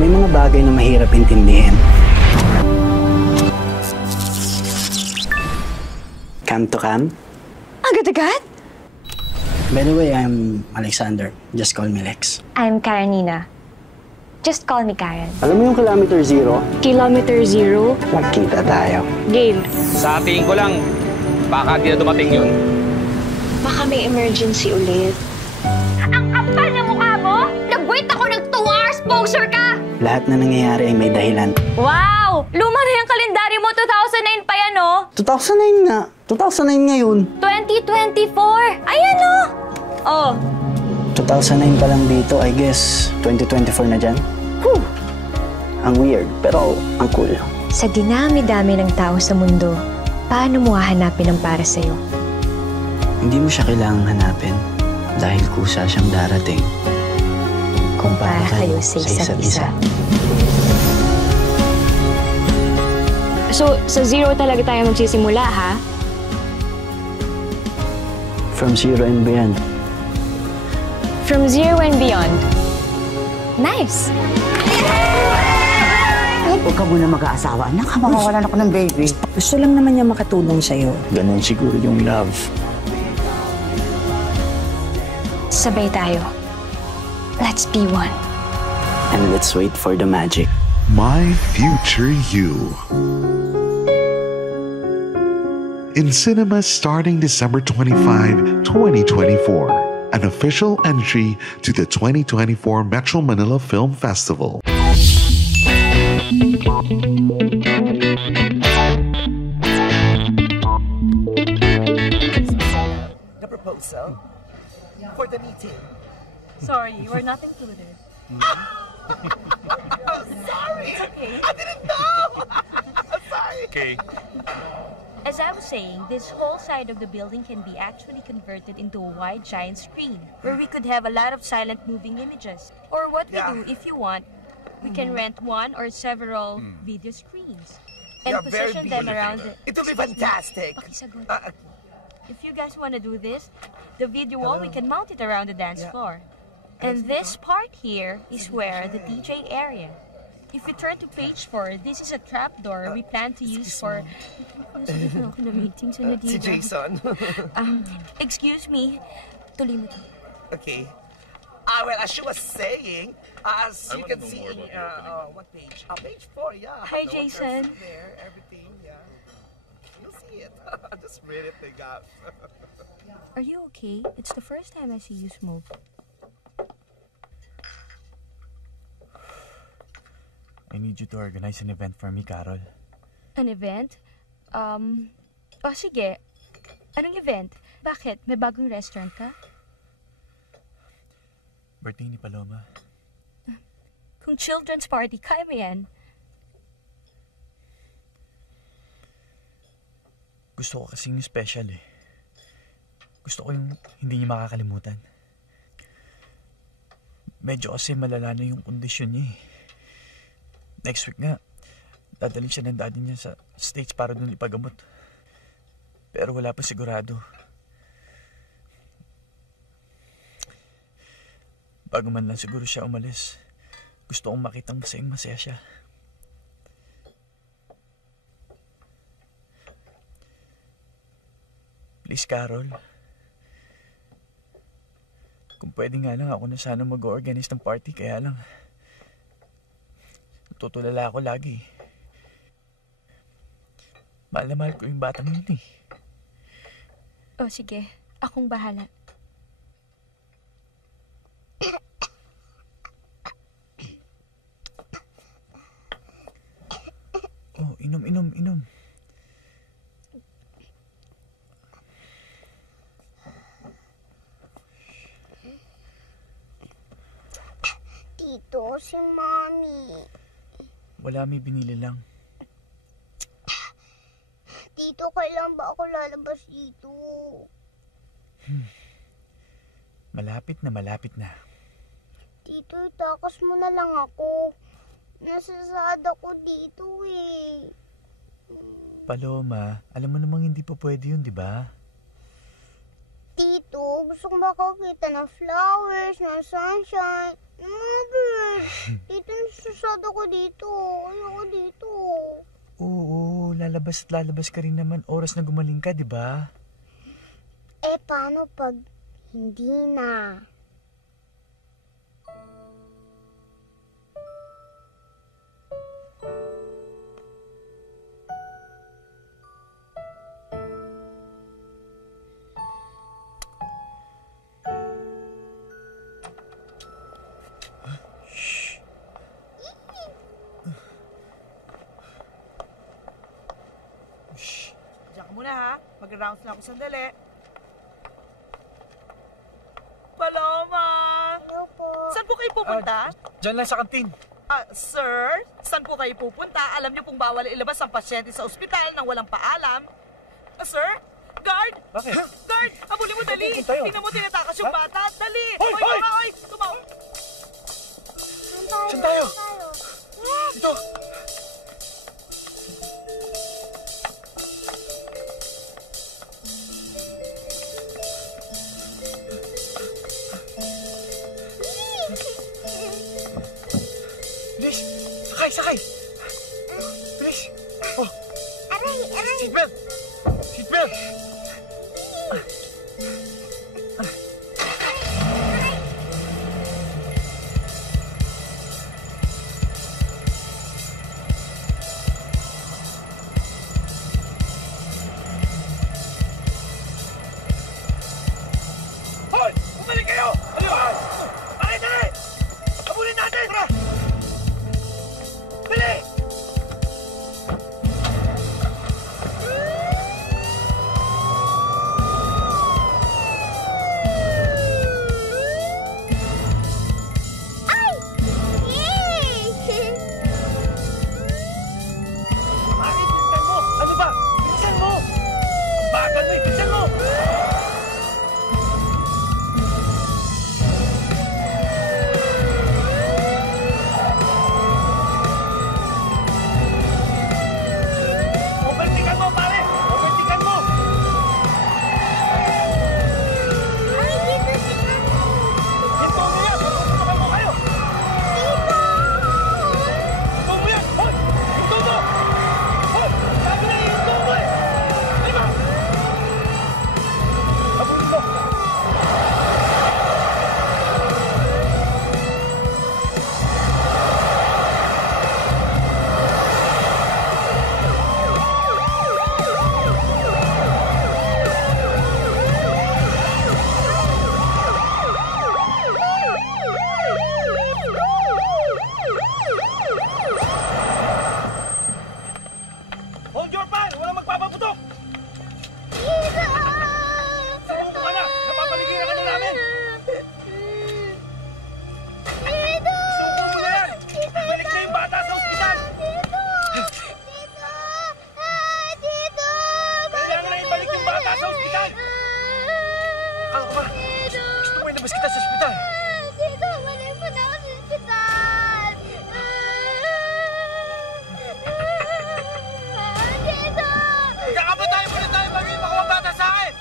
May mga bagay na mahirap intindihin. Come to come? Agad-agad? By the way, I'm Alexander. Just call me Lex. I'm Karenina. Just call me Karen. Alam mo yung kilometer zero? Kilometer zero? Magkita tayo. Game. Sa tingin ko lang, baka di na dumating yun. Baka may emergency ulit. Ang kapal na mukha mo! Nag-wait ako ng 2 hours, poser ka! Lahat na nangyayari ay may dahilan. Wow! Luma na yung kalendaryo mo, 2009 pa yan, no? 2009 nga. 2009 ngayon. 2024! Ayan, no? Oh. 2009 pa lang dito, I guess 2024 na dyan. Whew. Ang weird, pero ang cool. Sa dinami-dami ng tao sa mundo, paano mo hahanapin ang para sa'yo? Hindi mo siya kailangang hanapin dahil kusa siyang darating. Kung para kayo sa isa't isa. So, sa zero talaga tayo magsisimula, ha? From zero and beyond. From zero and beyond. Nice! Huwag ka muna mag-aasawa. Anak, makawalan ako ng baby. Gusto lang naman niya makatulong sa'yo. Ganon siguro yung love. Sabay tayo. Let's be one. And let's wait for the magic. My Future You. In cinemas starting December 25, 2024. An official entry to the 2024 Metro Manila Film Festival. The proposal for the meeting. Sorry, you are not included. I'm sorry. It's okay. I didn't know. I'm sorry. Okay. As I was saying, this whole side of the building can be actually converted into a wide giant screen where we could have a lot of silent moving images. Or what we do, if you want, we can rent one or several video screens and position them around the... It will be fantastic. Pakisagot. If you guys want to do this, the video wall, we can mount it around the dance floor. And this part here is where the DJ area. If you turn to page 4, this is a trapdoor we plan to use for... Si Jason. Excuse me. Tuloy mo to. Okay. Well, as she was saying, as you can see in what page? Page 4, yeah. Hi, The Jason. workers There, everything, yeah. You'll see it. Just read it, they got. Are you okay? It's the first time I see you smoke. I need you to organize an event for me, Carol. An event? Sige. Anong event? Bakit? May bagong restaurant ka? Birthday ni Paloma. Kung children's party, kaya mo yan. Gusto ko kasing special eh. Gusto ko yung hindi niya makakalimutan. Medyo kasi malala na yung kondisyon niya eh. Next week nga, dadalhin siya ng daddy niya sa States para dun ipagamot. Pero wala pa sigurado. Bago man lang siguro siya umalis, gusto kong makitang masaya siya. Please, Carol. Kung pwede nga lang ako na sana mag-organize ng party, kaya lang tutulala ako lagi. Mahal na mahal ko yung batang yun eh. Sige. Akong bahala. Inom. Tito, si Mommy. Wala, may binili lang. Tito, kailan ba ako lalabas dito? Malapit na. Tito, itakas mo na lang ako. Nasasad ako dito eh. Paloma, alam mo namang hindi pa pwede yun, di ba? Tito, gusto kong makakita ng flowers, ng sunshine, ng mga birds. Tito, Nasasad ako dito. Ayoko dito. Oo, lalabas at lalabas ka rin naman oras na gumaling ka, di ba? Eh, paano pag hindi na? Diyan ka muna ha. Mag-rounds na ako sandali. Paloma! Hello po. Saan po kayo pupunta? Diyan lang sa kantin. Sir, saan po kayo pupunta? Alam niyo pong bawal ilabas ang pasyente sa ospital nang walang paalam. Sir? Guard! Bakit? Guard! Habulin mo, dali! Saan tayo? Tingnan mo, tinatakas yung bata! Dali! Hoy! Hoy! Hoy! Mga, hoy! Tumaw! Saan tayo? Ito. Bilis! Sakay! Sakay! Bilis! Oh! Aray! Aray! Seatbelt! Seatbelt! Hoy! Bumalik kayo! Halika! Dali! Dali! Habulin natin! Tara! Dali! Ay! Yay! Bakit? Bilisan mo! Ano ba? Bilisan mo! Ang bagal mo eh! Bilisan mo! Overtikan mo, pare! Overtikan mo! Ay, dito sila. Hinto mo yan! Hinto mo kayo! Hinto mo yan! Hoy! Hinto mo! Hoy! Sabi na hinto mo eh! Di ba? Habulin mo! Hold your fire! Walang magpapaputok! Sumuko ka na! Napapaligiran ka na namin! Suko mo na yan! Ibalik na yung bata sa ospital! Kailangan na ibalik yung bata sa ospital! Akala ko ba? Gusto mo ilabas kita sa ospital? Kakapatay mo na tayo bago yung makuha bata sa akin!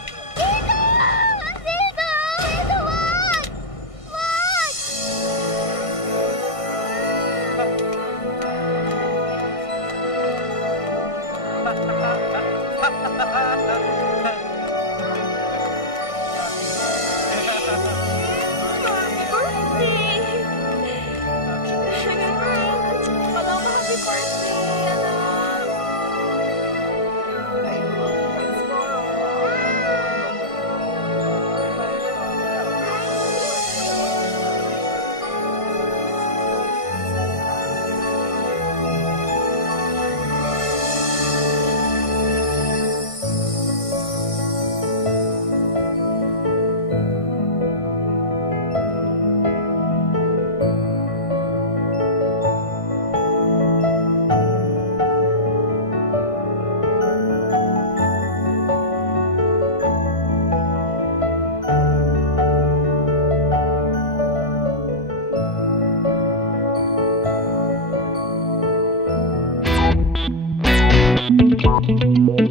Paloma, happy birthday, anak! Thank you.